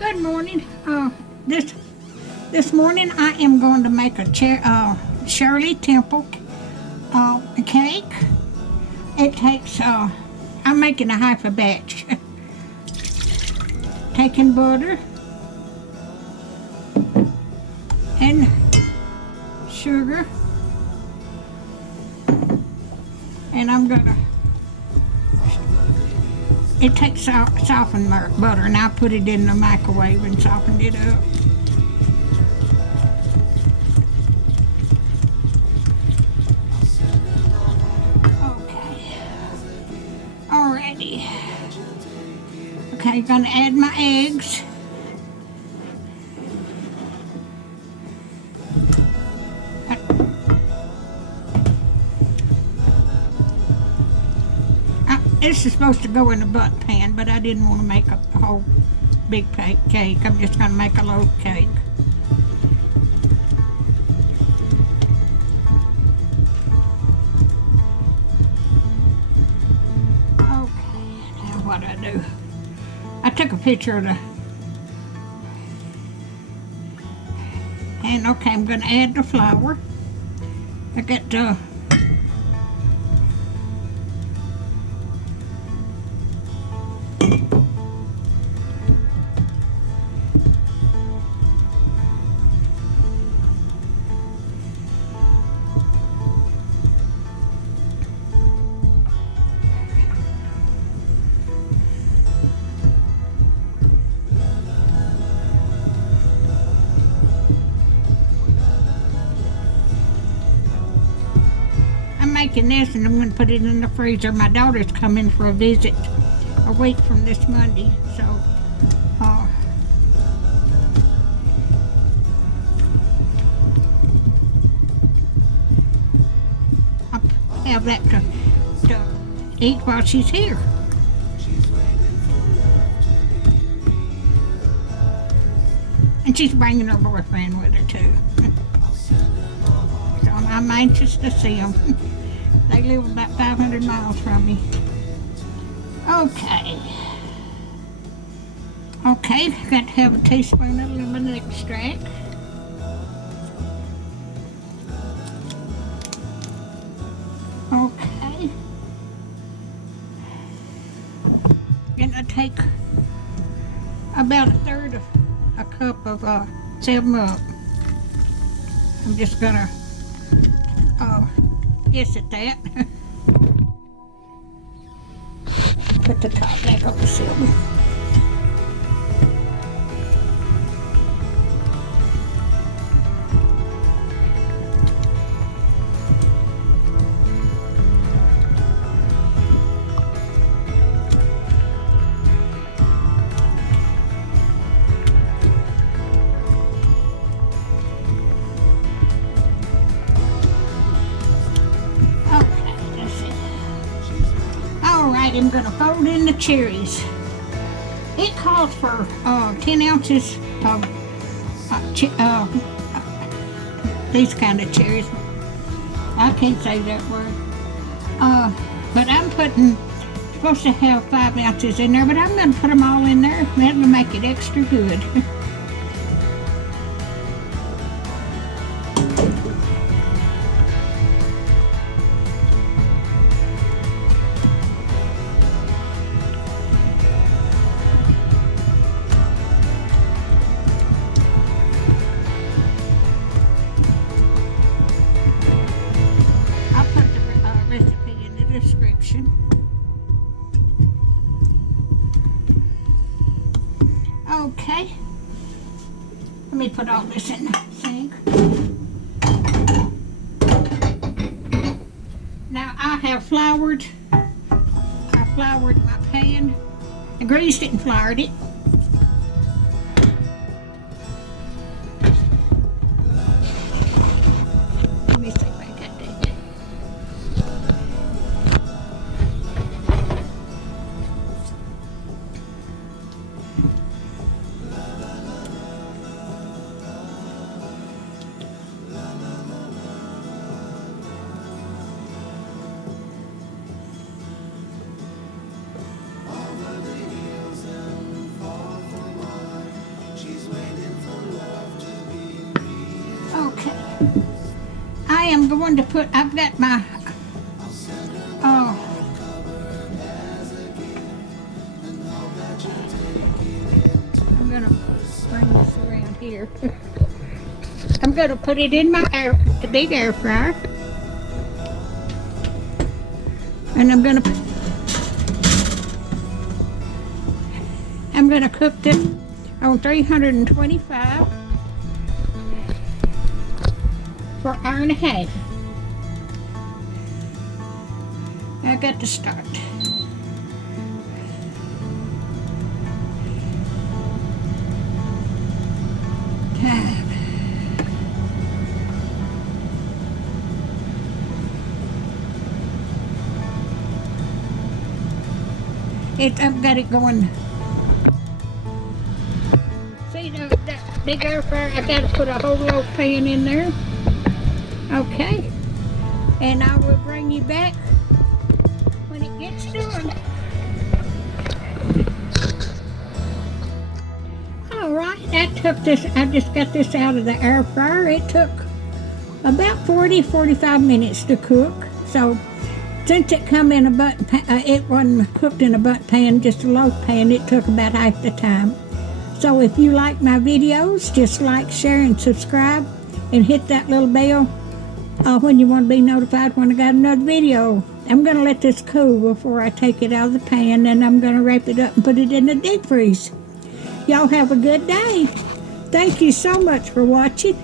Good morning. This morning I am going to make a Shirley Temple cake. It takes I'm making a half a batch. Taking butter and sugar, and I'm gonna. It takes softened butter, and I put it in the microwave and softened it up. Okay. Alrighty. Okay, gonna add my eggs. This is supposed to go in a bundt pan, but I didn't want to make a whole big cake. I'm just going to make a loaf cake. Okay, now what I do? I took a picture of and okay, I'm going to add the flour. I got making this, and I'm going to put it in the freezer. My daughter's coming for a visit a week from this Monday, so I'll have that to eat while she's here. And she's bringing her boyfriend with her too. So I'm anxious to see them. They live about 500 miles from me. Okay, got to have a teaspoon of lemon extract. Okay, gonna take about a third of a cup of 7-Up. I'm just gonna guess at that. Put the top back on the silver. I'm going to fold in the cherries. It calls for 10 ounces of these kind of cherries. I can't say that word. But I'm supposed to have 5 ounces in there, but I'm going to put them all in there. That will make it extra good. Description. Okay, let me put all this in the sink. Now I floured my pan. I greased it and floured it. Let me see if I got that. am going to put, I've got my, I'm going to bring this around here. I'm going to put it in my the big air fryer. And I'm going to cook this on 325 for an hour and a half. I got to start. I've got it going. See that big air fryer? I got to put a whole loaf pan in there. Okay. And I will bring you back when it gets done. Alright, I just got this out of the air fryer. It took about 45 minutes to cook. So since it come in a bundt pan, it wasn't cooked in a bundt pan, just a loaf pan, it took about half the time. So if you like my videos, just like, share, and subscribe, and hit that little bell when you want to be notified when I got another video. I'm going to let this cool before I take it out of the pan, and I'm going to wrap it up and put it in the deep freeze. Y'all have a good day. Thank you so much for watching.